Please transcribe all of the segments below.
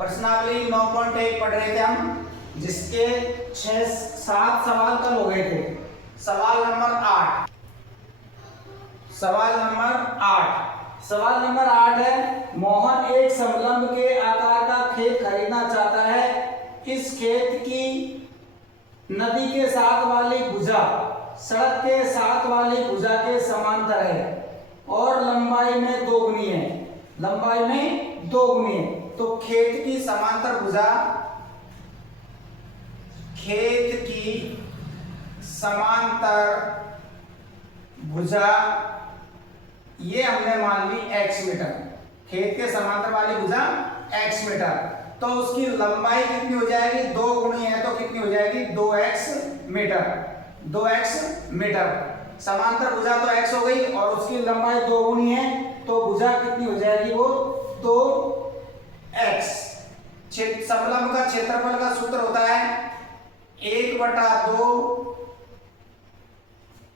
प्रश्नावली 9.1 पढ़ रहे थे हम, जिसके 6-7 सवाल कल हो गए थे। सवाल नंबर 8 है, मोहन एक समलंब के आकार का खेत खरीदना चाहता है। इस खेत की नदी के साथ वाली भुजा सड़क के साथ वाली भुजा के समांतर है और लंबाई में दोगुनी है। तो खेत की समांतर भुजा ये हमने मान ली x मीटर। खेत के समांतर वाली भुजा x मीटर, तो उसकी लंबाई कितनी हो जाएगी? 2 गुणी है तो कितनी हो जाएगी? 2x metre. समांतर भुजा तो x हो गई और उसकी लंबाई 2 गुणी है, तो भुजा कितनी हो जाएगी? वो 2x। समलंब का क्षेत्रफल का सूत्र होता है 1/2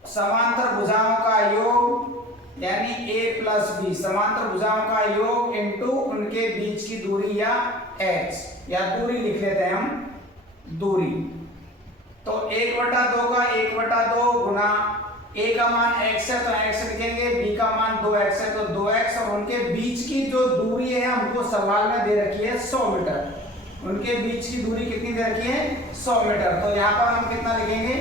समांतर भुजाओं का योग, यानी a + b समांतर भुजाओं का योग इनटू उनके बीच की दूरी या h, या दूरी लिख लेते हैं हम, दूरी। तो 1/2 का 1/2 गुना a का मान x है तो x लिखेंगे, b का मान 2x है तो 2x, और उनके बीच की जो दूरी है हमको सवाल में दे रखी है 100 मीटर। उनके बीच की दूरी कितनी दे रखी है? 100 मीटर। तो यहाँ पर हम कितना लिखेंगे?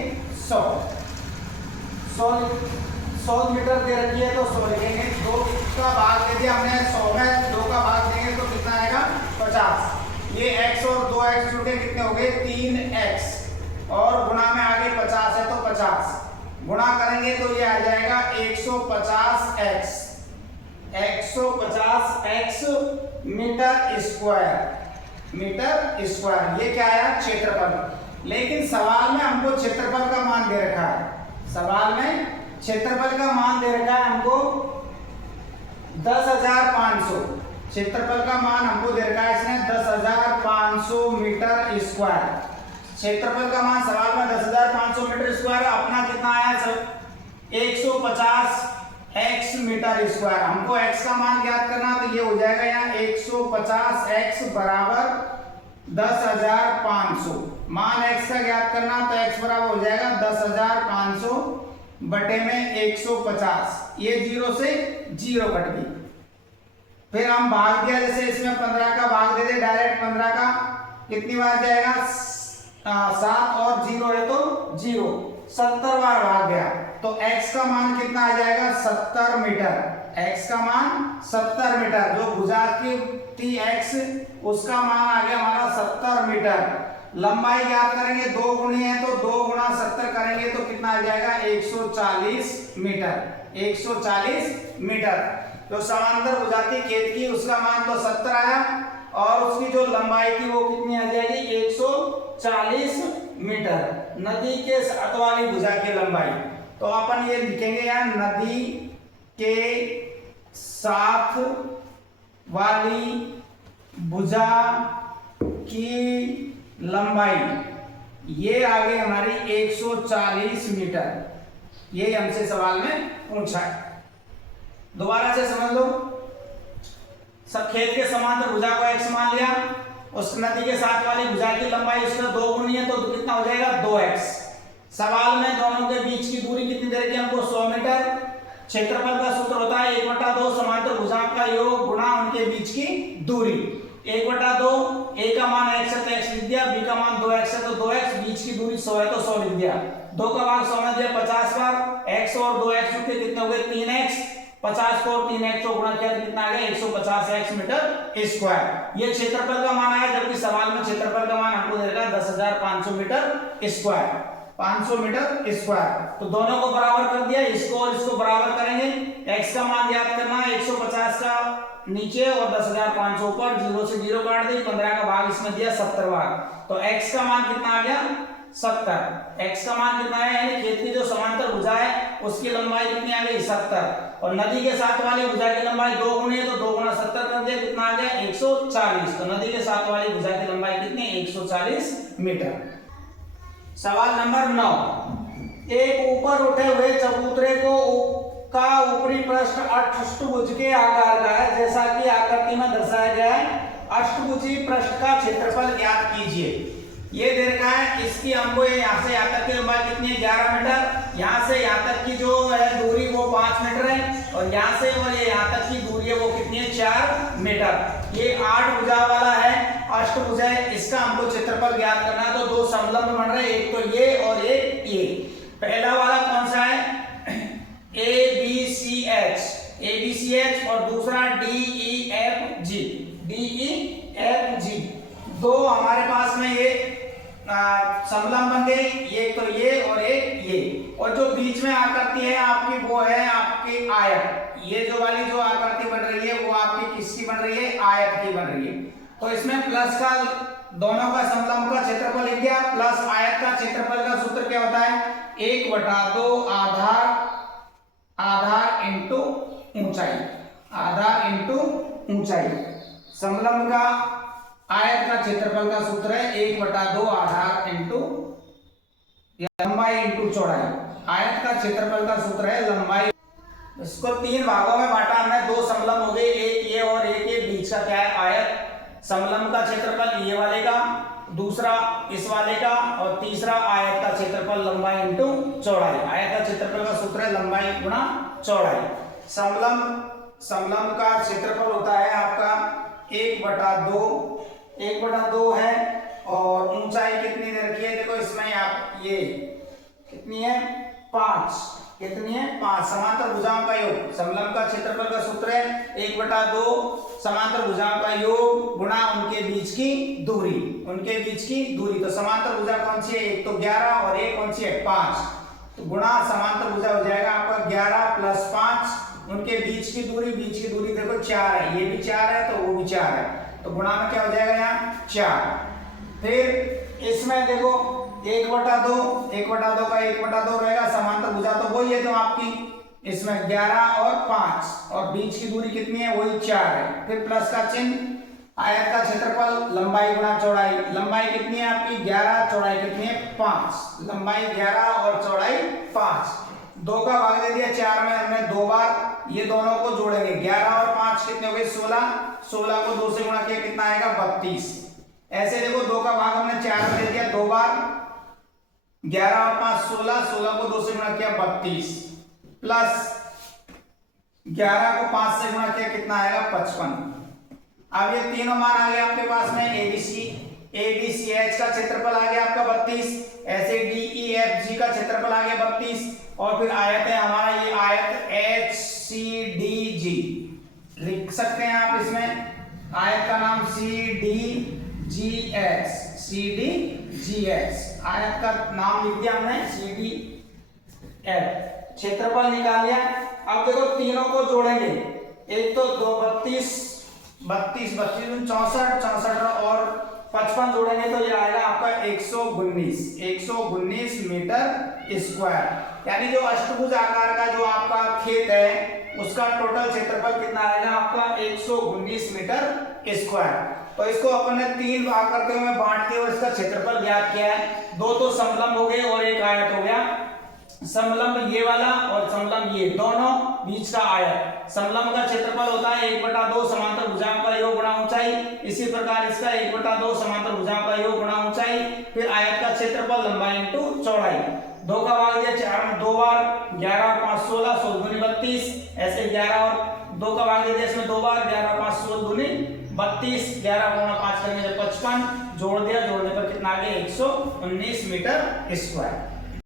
100 मीटर दे रखी है तो 100 लिखेंगे। 2 का भाग दे दिया हमने 100 में, 2 का भाग देंगे तो कितना आएगा? 50। ये x और 2x जुड़ के कितने हो गए? 3x, और गुणा में आगे 50 है तो 50 गुणा करेंगे तो ये आ जाएगा 150x मीटर स्क्वायर। ये क्या आया? क्षेत्रफल। लेकिन सवाल में हमको क्षेत्रफल का मान दे रखा है, क्षेत्रफल का मान दे रखा है हमको 10,500। क्षेत्रफल का मान हमको दे रखा है इसने 10,500 मीटर स्क्वायर। क्षेत्रफल का मान सवाल में 10,500 मीटर स्क्वायर, अपना कितना आया सर? 150x meter square. हमको x का मान ज्ञात करना, तो ये हो जाएगा यहाँ 150x बराबर 10,500। मान x का ज्ञात करना तो x बराबर हो जाएगा 10,500 बटे में 150। ये 0 से 0 कट गई। फिर हम भाग दिया, जैसे इसमें 15 का भाग दे दे डायरेक्ट, 15 का कितनी बार जाएगा? 7 और 0 है तो 0, 70 बार भाग गया। तो x का मान कितना आ जाएगा? 70 मीटर। x का मान 70 मीटर, जो भुजा की थी x, उसका मान आ गया हमारा 70 मीटर। लंबाई ज्ञात करेंगे, 2 गुणी है तो 2 गुणा 70 करेंगे तो कितना आ जाएगा? 140 मीटर। तो समांतर भुजा थी खेत की, उसका मान तो 70 आया, और उसकी जो लंबाई थी वो कितनी आ जाएगी? 140 मीटर। नदी के साथ वाली भुजा की लंबाई, तो अपन ये लिखेंगे यार, नदी के साथ वाली भुजा की लंबाई ये आ गई हमारी 140 मीटर। ये हमसे सवाल में पूछा है। दोबारा से समझ लो, सब खेत के समांतर भुजा को x मान लिया, उस नदी के साथ वाली भुजा की लंबाई उसका 2 गुनी है तो कितना हो जाएगा? 2x। सवाल में दोनों के बीच की दूरी कितनी दे रखी है हमको? 100 मीटर। क्षेत्रफल का सूत्र होता है 1/2 समांतर भुजाओं का योग गुणा उनके बीच की दूरी। 1/2, a का मान x है तो x लिख दिया, b का मान 2x है तो 2x, बीच की दूरी 100 है तो 100 लिख दिया। 2 का भाग 100 में दिया 50 बार, x और 2x जुड़ के कितने हो गए? 3x। 50 को 3x को गुणा किया तो कितना आ गया? 150x meter square. ये क्षेत्रफल का मान आया, जबकि सवाल में क्षेत्रफल का मान हमको दे रखा है 10,500 मीटर स्क्वायर। 500 metre square. तो दोनों को बराबर कर दिया, इसको और इसको बराबर करेंगे। x का मान याद करना है 150 का नीचे और 10,500 ऊपर, 0 से 0 काट दी, 15 का भाग इसमें दिया 70 बार। तो x का मान कितना आ गया? 70। x का मान कितना है? यानी खेत की जो समांतर भुजा है उसकी लंबाई कितनी आ गई? 70, और नदी के साथ वाली भुजा की लंबाई 2 गुनी है तो 2 गुना 70 कर दिया, कितना आ गया? 140। तो नदी के साथ वाली भुजा की लंबाई कितनी? 140 मीटर। सवाल नंबर 9, एक ऊपर उठे हुए चबूतरे का ऊपरी पृष्ठ अष्टभुज के आकार का है, जैसा कि आकृति में दर्शाया गया है। अष्टभुजी पृष्ठ का क्षेत्रफल ज्ञात कीजिए। ये दे रखा है, इसकी हमको यहाँ से यहाँ तक की लंबाई कितनी है 11 मीटर, यहाँ से यहाँ तक की जो है दूरी वो 5 मीटर है, और यहाँ से और ये यहाँ तक की दूरी है वो कितनी है 4 मीटर। ये 8 भुजा वाला है, अष्टभुज है, इसका हमको क्षेत्रफल ज्ञात करना है। तो दो समलंब बन रहे हैं, एक तो ये और एक ये। पहला वाला कौन सा है, ABCH और दूसरा DEFG। दो हमारे पास में ये समलंब बन गए, एक तो ये और एक ये, और जो बीच में आकृति है आपकी वो है आपकी आयत। ये जो वाली जो आकृति बन रही है वो आपकी किसकी बन रही है, आयत की बन रही है। तो इसमें प्लस का दोनों का समलंब का क्षेत्रफल लिख दिया, प्लस आयत का क्षेत्रफल का सूत्र क्या होता है, 1/2 आधार इंटू ऊंचाई, आधार इंटू ऊंचाई। समलंब का आयत का क्षेत्रफल का सूत्र है 1/2 आधार इंटू लंबाई इंटू चौड़ाई। आयत का क्षेत्रफल का सूत्र है लंबाई। इसको 3 भागों में बांटा हमने, 2 समलंब हो गए, एक ये और एक ये, बीच का क्या है आयत। समलंब का क्षेत्रफल ये वाले का, दूसरा इस वाले का, और तीसरा आयत का क्षेत्रफल लंबाई इंटू चौड़ाई। आयत का क्षेत्रफल का सूत्र है लंबाई गुणा चौड़ाई। समलंब का क्षेत्रफल होता है आपका 1/2 है, और ऊंचाई कितनी दे रखी है, देखो इसमें आप ये कितनी है 5, कितनी है 5। समांतर भुजाओं का योग, समलंब का क्षेत्रफल का सूत्र है 1/2 समांतर भुजाओं का योग गुणा उनके बीच की दूरी, उनके बीच की दूरी। तो समांतर भुजा कौन सी है, एक तो 11 और एक कौन सी है 5, तो गुणा समांतर भुजा हो जाएगा आपका 11 + 5, उनके बीच की दूरी देखो 4 है, ये भी 4 है तो वो भी 4 है, तो गुणा में क्या हो जाएगा यहाँ 4। फिर इसमें देखो 1/2 का 1/2 रहेगा, समांतर भुजा तो वही है जो आपकी, इसमें 11 और 5, और बीच की दूरी कितनी है, वही 4 है। फिर प्लस का चिन्ह, आयत का क्षेत्रफल लंबाई गुणा चौड़ाई। लंबाई कितनी है आपकी 11, चौड़ाई कितनी है 5, लंबाई 11 और चौड़ाई 5। 2 का भाग दे दिया 4 में हमने 2 बार, ये दोनों को जोड़ेंगे, 11 और 5 कितने हो गए 16 को 2 से गुणा किया कितना आएगा 32। ऐसे देखो 2 का भाग हमने 4 में दे दिया 2 बार, 11 और 5 16 को 2 से गुणा किया 32, प्लस 11 को 5 से गुणा किया कितना आएगा 55। अब ये तीनों मान आ गए आपके पास में, ABCH का क्षेत्रफल आ गया आपका 32, ऐसे DEFG का क्षेत्रफल आ गया 32, और फिर आयत है हमारा ये आयत HCDG लिख सकते हैं आप, इसमें आयत का नाम CDGS, आयत का नाम लिख दिया हमने CDF। क्षेत्रफल निकाल लिया। अब देखो तीनों को जोड़ेंगे, एक तो 32 64 और 55 जोड़ेंगे तो ये आएगा आपका 119 मीटर स्क्वायर। यानी जो अष्टभुज आकार का जो आपका खेत है उसका टोटल क्षेत्रफल कितना आएगा आपका 119 मीटर स्क्वायर। तो इसको अपन ने 3 भाग करते हुए बांट के और इसका क्षेत्रफल ज्ञात किया है। 2 तो समलंब हो गए और एक आयत हो गया। समलंब ये वाला और समलंब ये दोनों बीच का आयत। समलंब का क्षेत्रफल होता है 1/2 समांतर भुजाओं का योग गुणा ऊंचाई। इसी प्रकार इसका 1/2 समांतर भुजाओं का योग गुणा ऊंचाई। फिर आयत का क्षेत्रफल लंबाई इंटू चौड़ाई। 2 का भाग दिया 4 में 2 बार, 11 और 5 16, 16 दूनी 32। ऐसे 11 और 2 का भाग दिया इसमें 2 बार, 11 और 5 16 दूनी 32, 11 गुणा 5 करेंगे 55, जोड़ दिया, जोड़ने पर कितना आ गया 119 मीटर स्क्वायर।